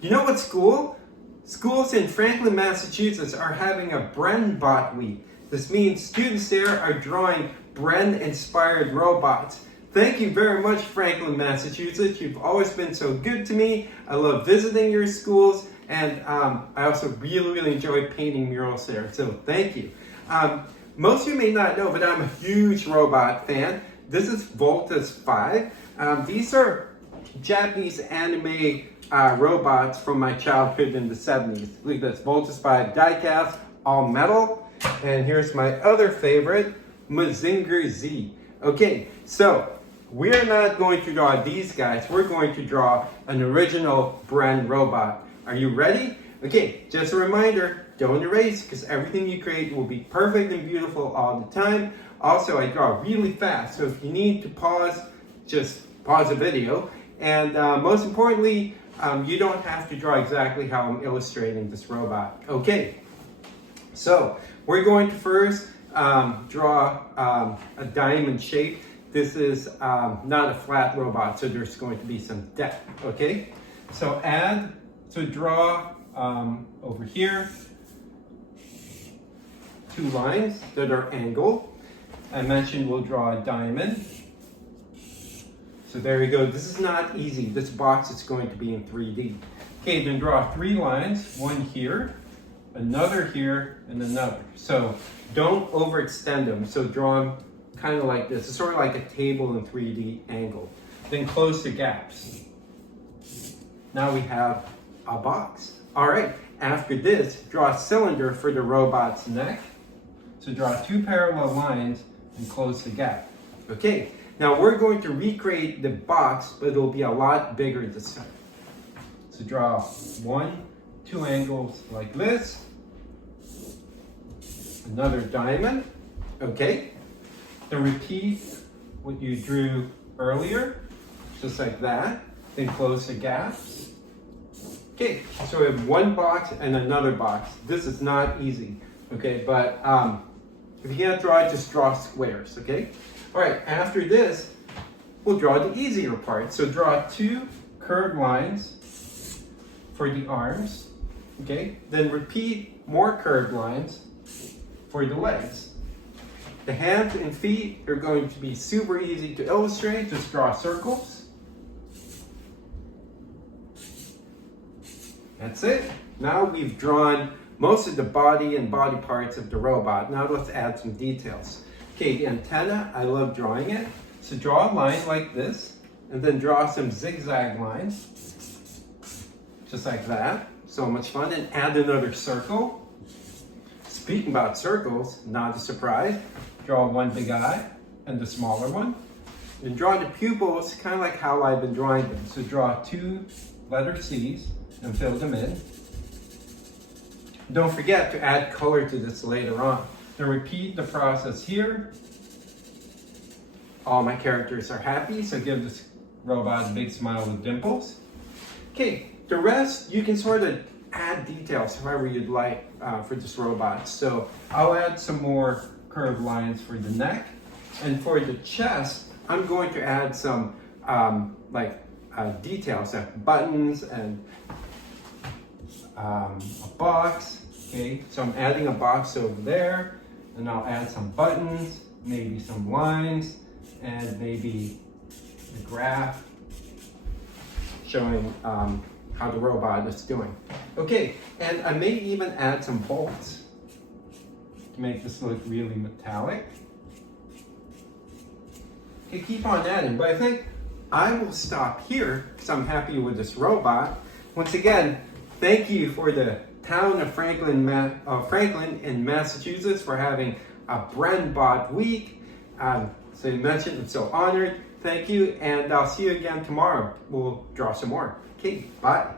You know what's cool? Schools in Franklin, Massachusetts are having a Bren Bot week. This means students there are drawing Bren-inspired robots. Thank you very much, Franklin, Massachusetts. You've always been so good to me. I love visiting your schools, and I also really enjoy painting murals there, so thank you. Most of you may not know, but I'm a huge robot fan. This is Voltus 5. These are Japanese anime robots from my childhood in the 70s. Look at this, Voltus 5 diecast, all metal. And here's my other favorite, Mazinger Z. Okay, so we're not going to draw these guys. We're going to draw an original Bren robot. Are you ready? Okay, just a reminder, don't erase, because everything you create will be perfect and beautiful all the time. Also, I draw really fast, so if you need to pause, just pause the video. And most importantly, you don't have to draw exactly how I'm illustrating this robot. Okay, so we're going to first draw a diamond shape. This is not a flat robot, so there's going to be some depth, okay? So draw over here 2 lines that are angled. I mentioned we'll draw a diamond. So there you go. This is not easy. This box is going to be in 3D. Okay, then draw 3 lines, one here, another here, and another. So don't overextend them. So draw them kind of like this. It's sort of like a table in 3D angle. Then close the gaps. Now we have a box. All right, after this, draw a cylinder for the robot's neck. So draw 2 parallel lines and close the gap. Okay, now we're going to recreate the box, but it'll be a lot bigger this time. So draw 1, 2 angles like this. Another diamond, okay. Then repeat what you drew earlier, just like that. Then close the gaps. Okay, so we have 1 box and another box. This is not easy, okay, but if you can't draw it, just draw squares, okay? All right, after this, we'll draw the easier part. So draw 2 curved lines for the arms, okay? Then repeat more curved lines for the legs. The hands and feet are going to be super easy to illustrate. Just draw circles. That's it. Now we've drawn most of the body and body parts of the robot. Now let's add some details. Okay, the antenna, I love drawing it. So draw a line like this, and then draw some zigzag lines, just like that. So much fun. And add another circle. Speaking about circles, not a surprise, draw 1 big eye and the smaller one. And draw the pupils kind of like how I've been drawing them. So draw 2 letter C's and fill them in. Don't forget to add color to this later on. Then repeat the process here. All my characters are happy, so give this robot a big smile with dimples. Okay, the rest you can sort of add details however you'd like for this robot. So I'll add some more curved lines for the neck. And for the chest, I'm going to add some details like buttons and a box. Okay, so I'm adding a box over there, and I'll add some buttons, maybe some lines, and maybe the graph showing how the robot is doing. Okay, and I may even add some bolts to make this look really metallic. Okay, keep on adding, but I think I will stop here because I'm happy with this robot. Once again, thank you for the town of Franklin in Massachusetts for having a Bren Bot week. So you mentioned, I'm so honored. Thank you, and I'll see you again tomorrow. We'll draw some more. Okay, bye.